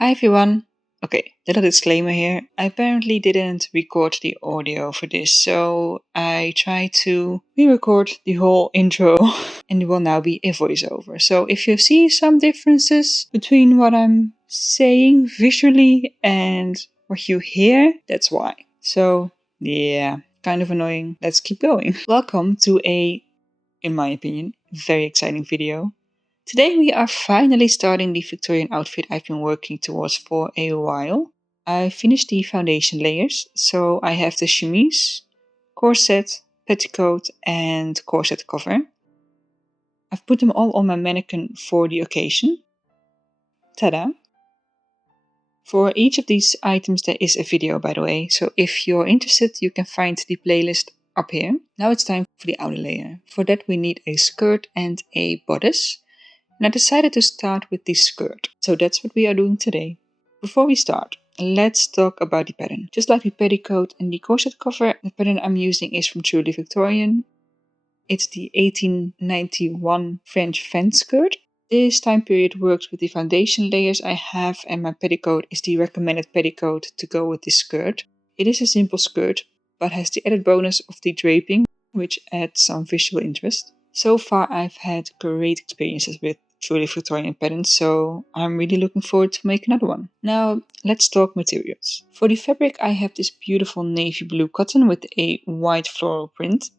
Hi everyone! Okay, little disclaimer here. I apparently didn't record the audio for this, so I tried to re-record the whole intro and it will now be a voiceover. So if you see some differences between what I'm saying visually and what you hear, that's why. So yeah, kind of annoying. Let's keep going. Welcome to in my opinion, very exciting video. Today we are finally starting the Victorian outfit I've been working towards for a while. I finished the foundation layers, so I have the chemise, corset, petticoat and corset cover. I've put them all on my mannequin for the occasion. Ta-da! For each of these items there is a video, by the way, so if you're interested you can find the playlist up here. Now it's time for the outer layer. For that we need a skirt and a bodice. And I decided to start with the skirt, so that's what we are doing today. Before we start, let's talk about the pattern. Just like the petticoat and the corset cover, the pattern I'm using is from Truly Victorian. It's the 1891 French fan skirt. This time period works with the foundation layers I have, and my petticoat is the recommended petticoat to go with this skirt. It is a simple skirt, but has the added bonus of the draping, which adds some visual interest. So far I've had great experiences with Truly Victorian patterns, so I'm really looking forward to make another one. Now let's talk materials. For the fabric I have this beautiful navy blue cotton with a white floral print.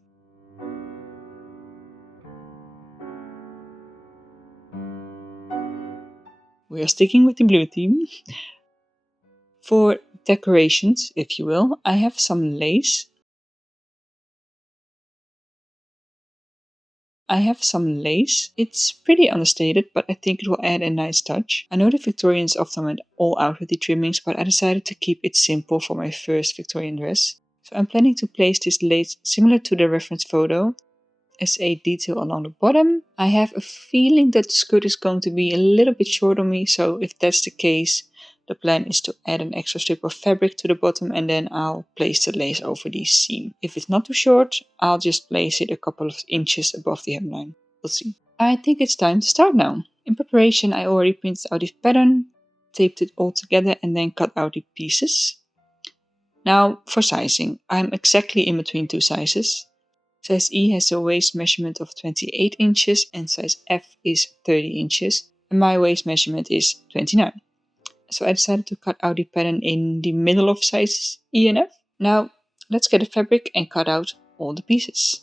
We are sticking with the blue theme. For decorations, if you will, I have some lace. It's pretty understated, but I think it will add a nice touch. I know the Victorians often went all out with the trimmings, but I decided to keep it simple for my first Victorian dress. So I'm planning to place this lace similar to the reference photo as a detail along the bottom. I have a feeling that the skirt is going to be a little bit short on me, so if that's the case, the plan is to add an extra strip of fabric to the bottom and then I'll place the lace over the seam. If it's not too short, I'll just place it a couple of inches above the hemline. We'll see. I think it's time to start now. In preparation, I already printed out this pattern, taped it all together and then cut out the pieces. Now for sizing, I'm exactly in between two sizes. Size E has a waist measurement of 28 inches and size F is 30 inches and my waist measurement is 29. So I decided to cut out the pattern in the middle of sizes E and F. Now let's get the fabric and cut out all the pieces.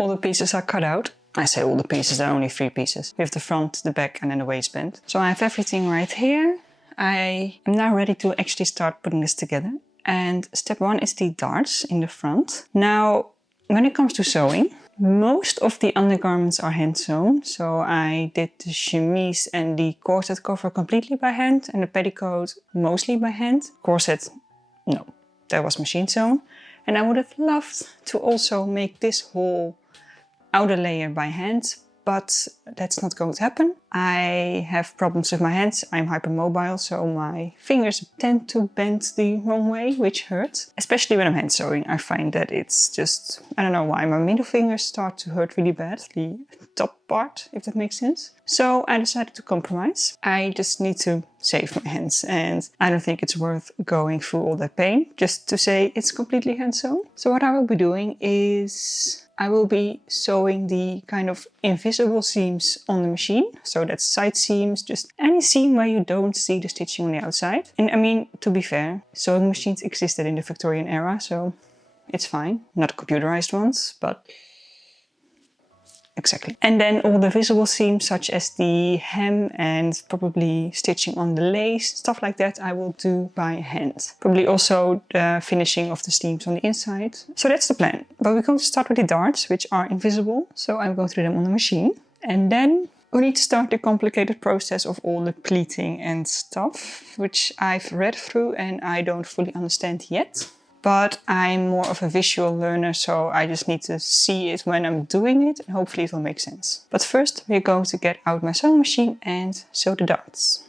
All the pieces are cut out. I say all the pieces, there are only 3 pieces. We have the front, the back and then the waistband. So I have everything right here. I am now ready to actually start putting this together. And step 1 is the darts in the front. Now, when it comes to sewing, most of the undergarments are hand sewn. So I did the chemise and the corset cover completely by hand and the petticoat mostly by hand. Corset, no, that was machine sewn. And I would have loved to also make this whole outer layer by hand, but that's not going to happen. I have problems with my hands. I'm hypermobile, so my fingers tend to bend the wrong way, which hurts. Especially when I'm hand sewing, I find that it's just, I don't know why, my middle fingers start to hurt really bad, the top part, if that makes sense. So I decided to compromise. I just need to save my hands, and I don't think it's worth going through all that pain just to say it's completely hand sewn. So what I will be doing is I will be sewing the kind of invisible seams on the machine. So that's side seams, just any seam where you don't see the stitching on the outside. And I mean, to be fair, sewing machines existed in the Victorian era, so it's fine. Not computerized ones, but exactly. And then all the visible seams, such as the hem and probably stitching on the lace, stuff like that, I will do by hand. Probably also the finishing of the seams on the inside. So that's the plan. But we're going to start with the darts, which are invisible. So I'm going through them on the machine. And then we need to start the complicated process of all the pleating and stuff, which I've read through and I don't fully understand yet. But I'm more of a visual learner, so I just need to see it when I'm doing it and hopefully it will make sense. But first we're going to get out my sewing machine and sew the darts.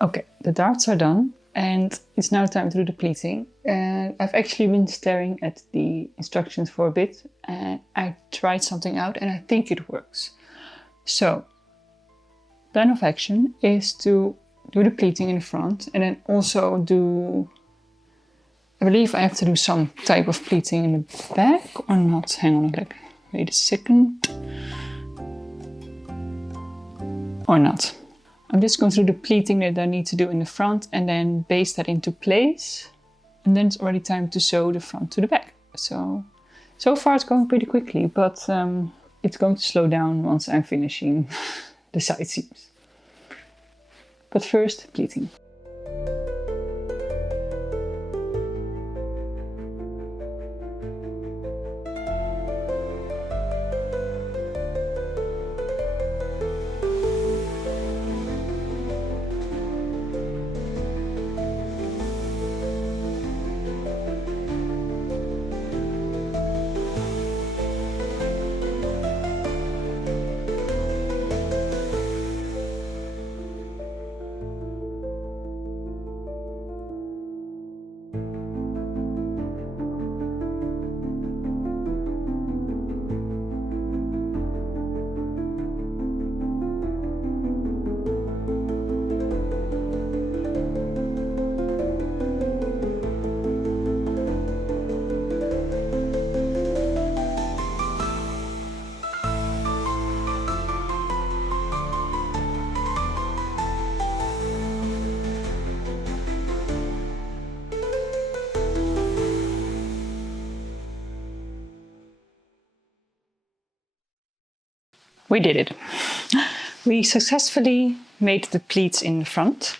Okay, the darts are done and it's now time to do the pleating. I've actually been staring at the instructions for a bit and I tried something out and I think it works. So, plan of action is to do the pleating in the front and then also do, I believe I have to do some type of pleating in the back or not. Hang on a sec, wait a second. Or not. I'm just going through the pleating that I need to do in the front and then baste that into place. And then it's already time to sew the front to the back. So far it's going pretty quickly, but it's going to slow down once I'm finishing the side seams. But first, pleating. We did it. We successfully made the pleats in the front.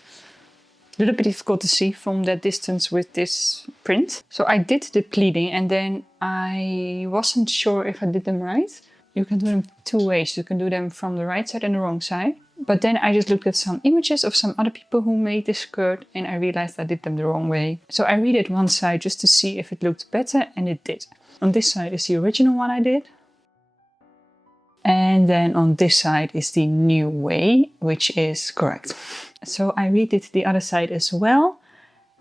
A little bit difficult to see from that distance with this print. So I did the pleating and then I wasn't sure if I did them right. You can do them two ways. You can do them from the right side and the wrong side. But then I just looked at some images of some other people who made this skirt and I realized I did them the wrong way. So I redid one side just to see if it looked better, and it did. On this side is the original one I did. And then on this side is the new way, which is correct. So I redid the other side as well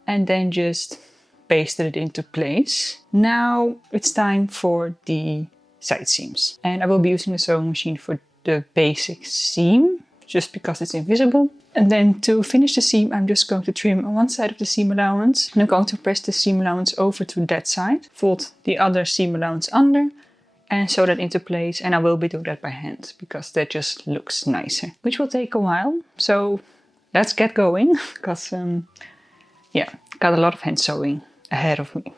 and then just pasted it into place. Now it's time for the side seams. And I will be using the sewing machine for the basic seam, just because it's invisible. And then to finish the seam, I'm just going to trim on one side of the seam allowance. And I'm going to press the seam allowance over to that side, fold the other seam allowance under, and sew that into place. And I will be doing that by hand, because that just looks nicer, which will take a while. So let's get going, because yeah, got a lot of hand sewing ahead of me.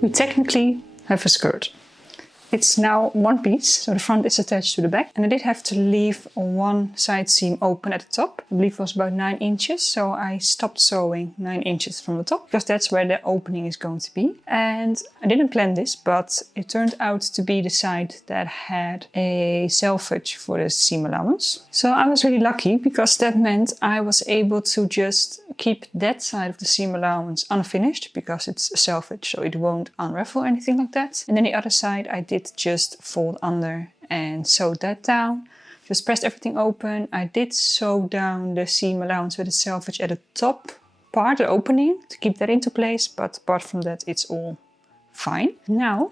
We technically have a skirt. It's now one piece, so the front is attached to the back. And I did have to leave one side seam open at the top. I believe it was about 9 inches, so I stopped sewing 9 inches from the top, because that's where the opening is going to be. And I didn't plan this, but it turned out to be the side that had a selvage for the seam allowance. So I was really lucky, because that meant I was able to just keep that side of the seam allowance unfinished, because it's a selvage, so it won't unravel or anything like that. And then the other side I did just fold under and sewed that down. Just pressed everything open. I did sew down the seam allowance with the selvage at the top part, the opening, to keep that into place, but apart from that it's all fine. Now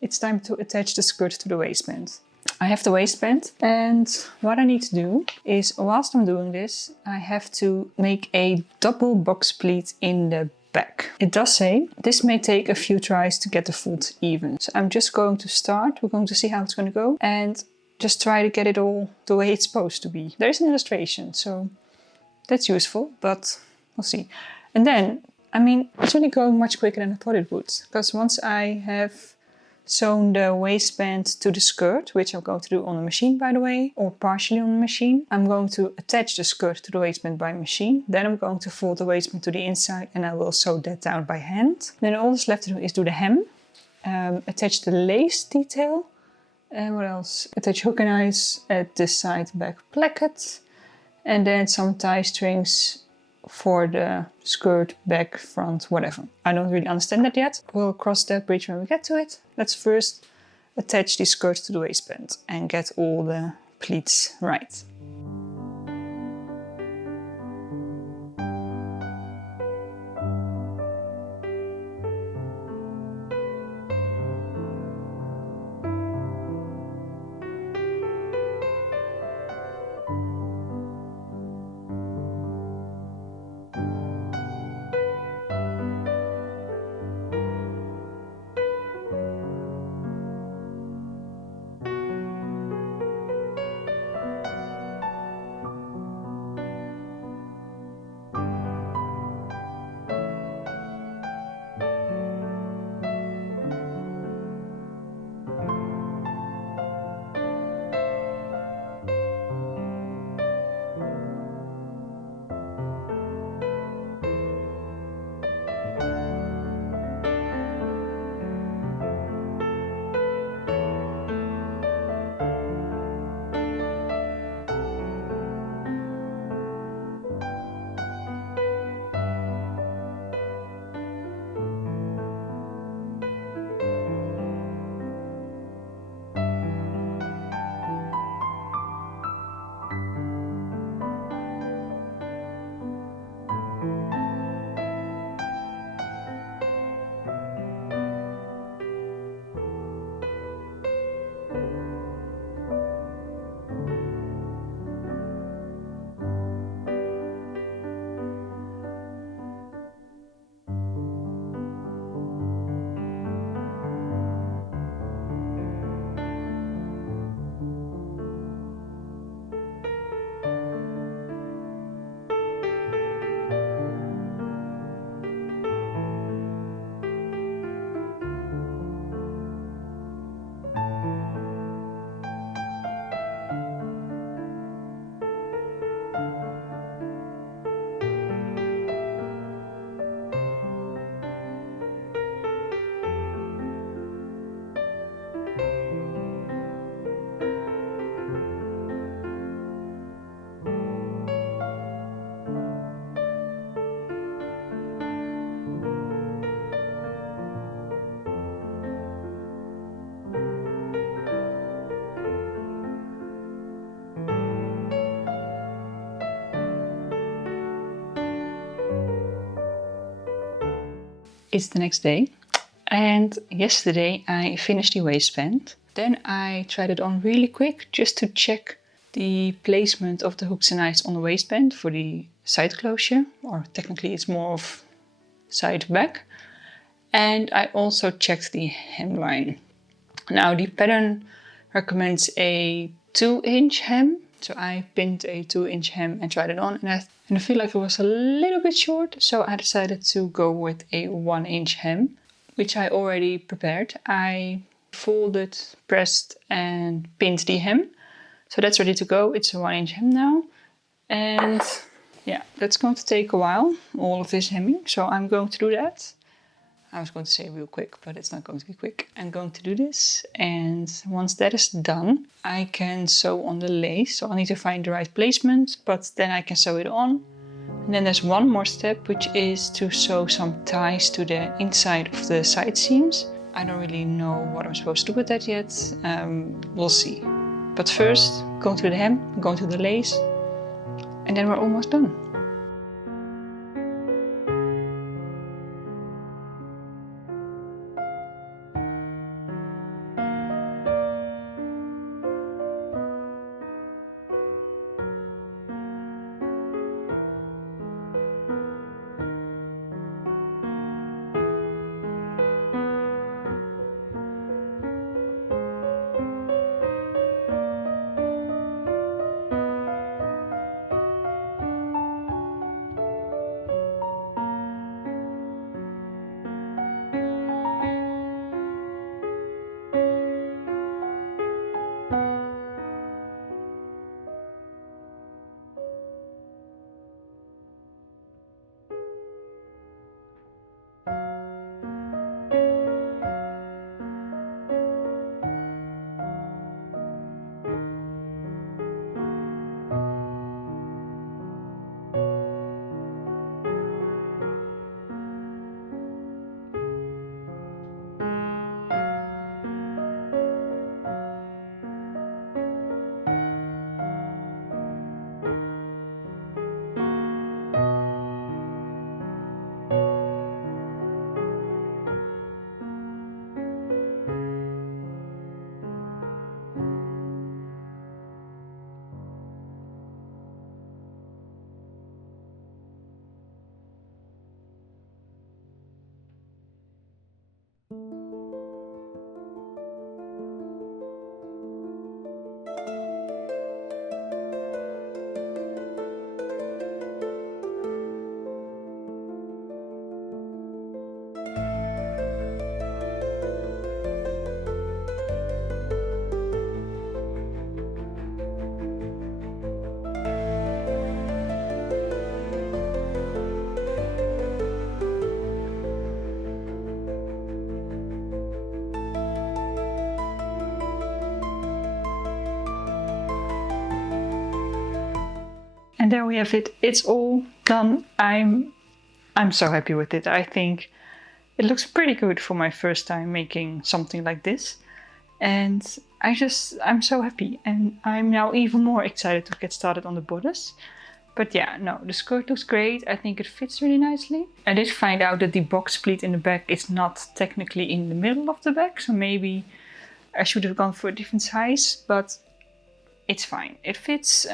it's time to attach the skirt to the waistband. I have the waistband, and what I need to do is, whilst I'm doing this, I have to make a double box pleat in the back. It does say this may take a few tries to get the fold even. So I'm just going to start. We're going to see how it's going to go and just try to get it all the way it's supposed to be. There's an illustration, so that's useful, but we'll see. And then, I mean, it's really going much quicker than I thought it would, because once I have sewn the waistband to the skirt, which I'm going to do on the machine, by the way, or partially on the machine. I'm going to attach the skirt to the waistband by machine. Then I'm going to fold the waistband to the inside, and I will sew that down by hand. Then all that's left to do is do the hem, attach the lace detail, and what else? Attach hook and eyes at the side back placket, and then some tie strings for the skirt, back, front, whatever. I don't really understand that yet. We'll cross that bridge when we get to it. Let's first attach the skirt to the waistband and get all the pleats right. It's the next day, and yesterday I finished the waistband. Then I tried it on really quick just to check the placement of the hooks and eyes on the waistband for the side closure, or technically it's more of side back. And I also checked the hemline. Now the pattern recommends a 2-inch hem, so I pinned a 2-inch hem and tried it on, and I feel like it was a little bit short, so I decided to go with a 1-inch hem, which I already prepared. I folded, pressed and pinned the hem, so that's ready to go. It's a 1-inch hem now, and yeah, that's going to take a while, all of this hemming, so I'm going to do that. I was going to say real quick, but it's not going to be quick. I'm going to do this, and once that is done, I can sew on the lace. So I need to find the right placement, but then I can sew it on. And then there's one more step, which is to sew some ties to the inside of the side seams. I don't really know what I'm supposed to do with that yet. We'll see. But first, going to the hem, going to the lace, and then we're almost done. And there we have it. It's all done. I'm so happy with it. I think it looks pretty good for my first time making something like this. And I'm so happy. And I'm now even more excited to get started on the bodice. But yeah, no, the skirt looks great. I think it fits really nicely. I did find out that the box pleat in the back is not technically in the middle of the back. So maybe I should have gone for a different size, but it's fine. It fits.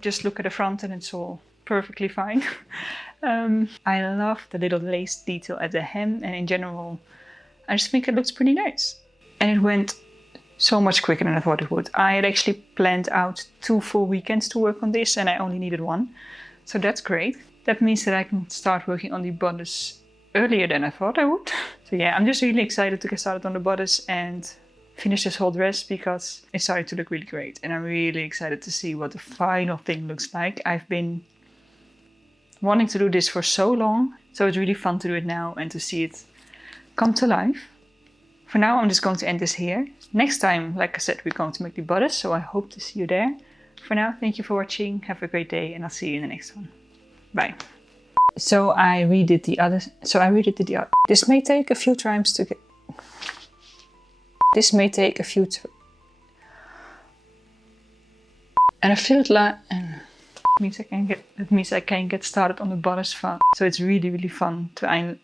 Just look at the front and it's all perfectly fine. I love the little lace detail at the hem, and in general, I just think it looks pretty nice. And it went so much quicker than I thought it would. I had actually planned out 2 full weekends to work on this, and I only needed 1. So that's great. That means that I can start working on the bodice earlier than I thought I would. So yeah, I'm just really excited to get started on the bodice and finish this whole dress, because it started to look really great, and I'm really excited to see what the final thing looks like. I've been wanting to do this for so long, so it's really fun to do it now and to see it come to life. For now, I'm just going to end this here. Next time, like I said, we're going to make the bodice, so I hope to see you there. For now, thank you for watching, have a great day, and I'll see you in the next one. Bye. So I redid the other. This may take a few times to get. This may take a few. And I feel like. That means I can get started on the bodice fun. So it's really, really fun to.